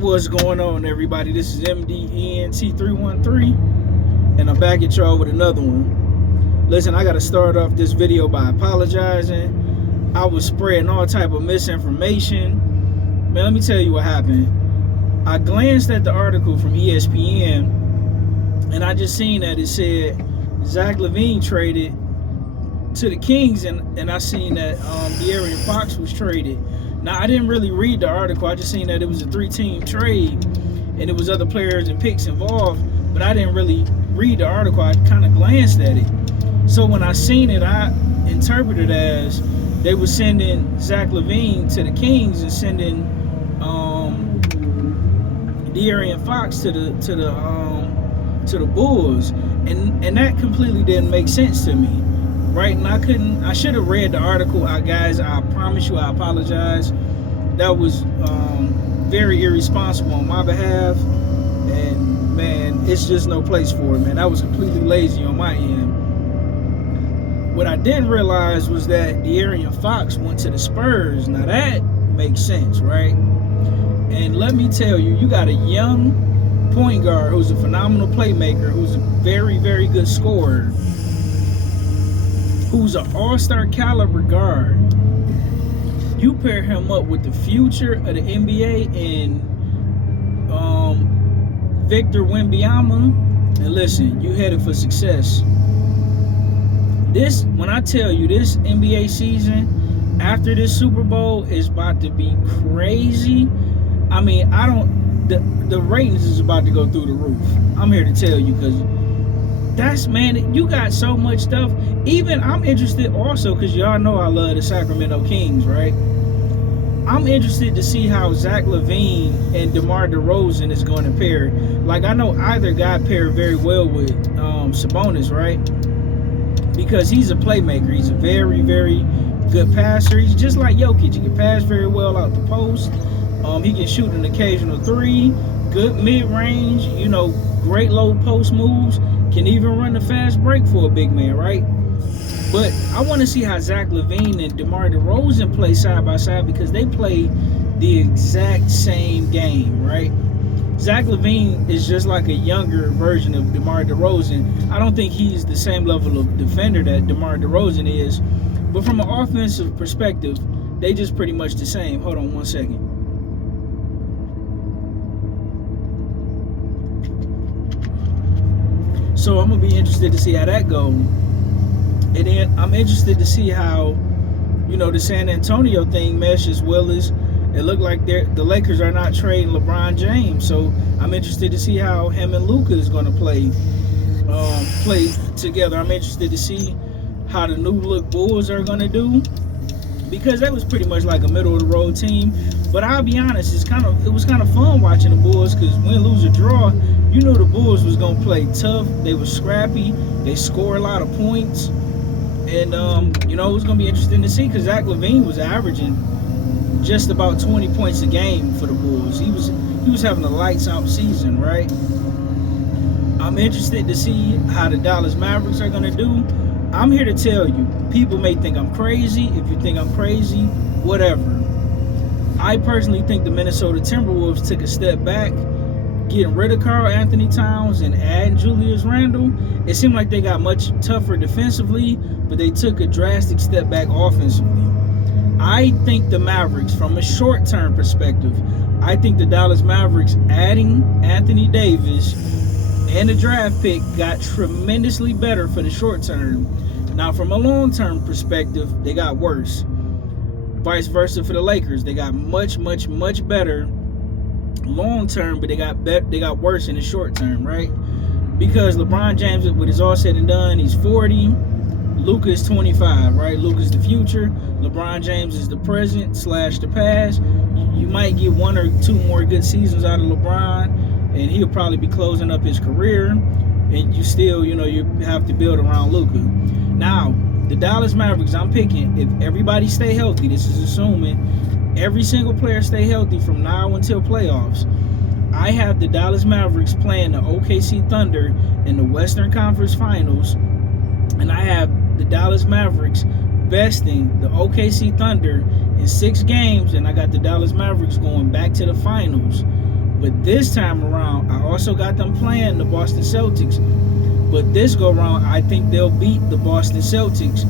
What's going on, everybody? This is MDENT313, and I'm back at y'all with another one. Listen, I got to start off this video by apologizing. I was spreading all type of misinformation. Man, let me tell you what happened. I glanced at the article from ESPN, and I just seen that it said Zach LaVine traded to the Kings, and I seen that De'Aaron Fox was traded. Now, I didn't really read the article. I just seen that it was a 3-team trade, and it was other players and picks involved, but I didn't really read the article. I kind of glanced at it. So when I seen it, I interpreted it as they were sending Zach LaVine to the Kings and sending De'Aaron Fox to the Bulls, and that completely didn't make sense to me. Right, and I should have read the article. Guys, I promise you, I apologize. That was very irresponsible on my behalf, and man, it's just no place for it, man. That was completely lazy on my end. What I didn't realize was that De'Aaron Fox went to the Spurs. Now that makes sense, right? And let me tell you, you got a young point guard who's a phenomenal playmaker, who's a very, very good scorer, who's an all-star caliber guard. You pair him up with the future of the NBA and Victor Wembanyama, and listen, you headed for success. When I tell you, this NBA season after this Super Bowl is about to be crazy. I mean, the ratings is about to go through the roof. I'm here to tell you, because man, you got so much stuff. Even I'm interested also, because y'all know I love the Sacramento Kings, right? I'm interested to see how Zach LaVine and DeMar DeRozan is going to pair. Like, I know either guy paired very well with Sabonis, right? Because he's a playmaker. He's a very, very good passer. He's just like Jokic. He can pass very well out the post. He can shoot an occasional three. Good mid-range. Great low post moves. Can even run the fast break for a big man, right? But I want to see how Zach LaVine and DeMar DeRozan play side by side, because they play the exact same game, right? Zach LaVine is just like a younger version of DeMar DeRozan. I don't think he's the same level of defender that DeMar DeRozan is, but from an offensive perspective, they just pretty much the same. Hold on one second. So I'm going to be interested to see how that goes. And then I'm interested to see how, the San Antonio thing meshes, as well as it looked like the Lakers are not trading LeBron James. So I'm interested to see how him and Luka is going to play together. I'm interested to see how the new look Bulls are going to do, because that was pretty much like a middle of the road team. But I'll be honest, it was kind of fun watching the Bulls, because win, lose, or draw, you knew the Bulls was going to play tough. They were scrappy. They score a lot of points. And, it was going to be interesting to see, because Zach LaVine was averaging just about 20 points a game for the Bulls. He was having a lights-out season, right? I'm interested to see how the Dallas Mavericks are going to do. I'm here to tell you, people may think I'm crazy. If you think I'm crazy, whatever. I personally think the Minnesota Timberwolves took a step back, getting rid of Karl Anthony Towns and adding Julius Randle. It seemed like they got much tougher defensively, but they took a drastic step back offensively. I think the Mavericks, from a short-term perspective, I think the Dallas Mavericks adding Anthony Davis and the draft pick got tremendously better for the short term. Now, from a long-term perspective, they got worse. Vice versa for the Lakers. They got much, much, much better long term, but they got worse in the short term, right? Because LeBron James, when it's all said and done, he's 40. Luka is 25, right? Luka's the future. LeBron James is the present / the past. You might get 1 or 2 more good seasons out of LeBron, and he'll probably be closing up his career. And you still, you have to build around Luka. Now, the Dallas Mavericks, I'm picking, if everybody stay healthy, this is assuming every single player stay healthy from now until playoffs, I have the Dallas Mavericks playing the OKC Thunder in the Western Conference Finals, and I have the Dallas Mavericks besting the OKC Thunder in 6 games, and I got the Dallas Mavericks going back to the finals. But this time around, I also got them playing the Boston Celtics. But this go around, I think they'll beat the Boston Celtics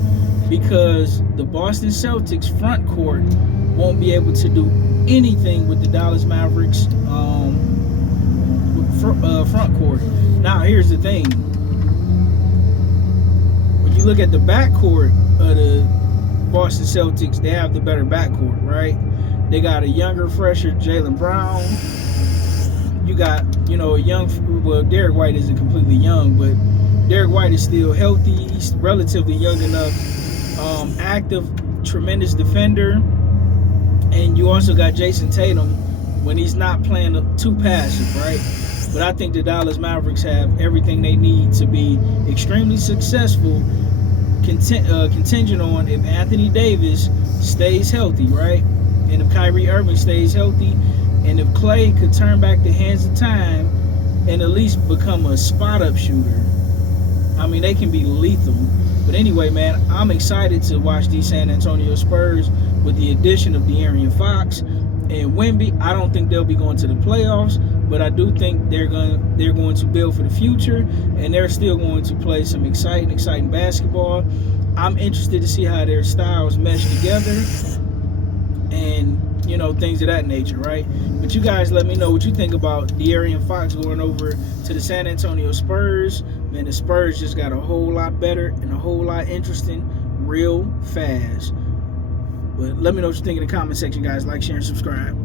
because the Boston Celtics front court won't be able to do anything with the Dallas Mavericks front court. Now, here's the thing. When you look at the backcourt of the Boston Celtics, they have the better backcourt, right? They got a younger, fresher Jaylen Brown. You got, a young, well, Derek White isn't completely young, but Derek White is still healthy. He's relatively young enough. Active, tremendous defender. And you also got Jason Tatum when he's not playing too passive, right? But I think the Dallas Mavericks have everything they need to be extremely successful, contingent on if Anthony Davis stays healthy, right? And if Kyrie Irving stays healthy, and if Klay could turn back the hands of time and at least become a spot-up shooter, I mean, they can be lethal. But anyway, man, I'm excited to watch these San Antonio Spurs with the addition of De'Aaron Fox and Wemby. I don't think they'll be going to the playoffs, but I do think they're going to build for the future, and they're still going to play some exciting basketball. I'm interested to see how their styles mesh together and, things of that nature, right? But you guys let me know what you think about De'Aaron Fox going over to the San Antonio Spurs. Man, the Spurs just got a whole lot better and a whole lot interesting real fast. But let me know what you think in the comment section, guys. Like, share, and subscribe.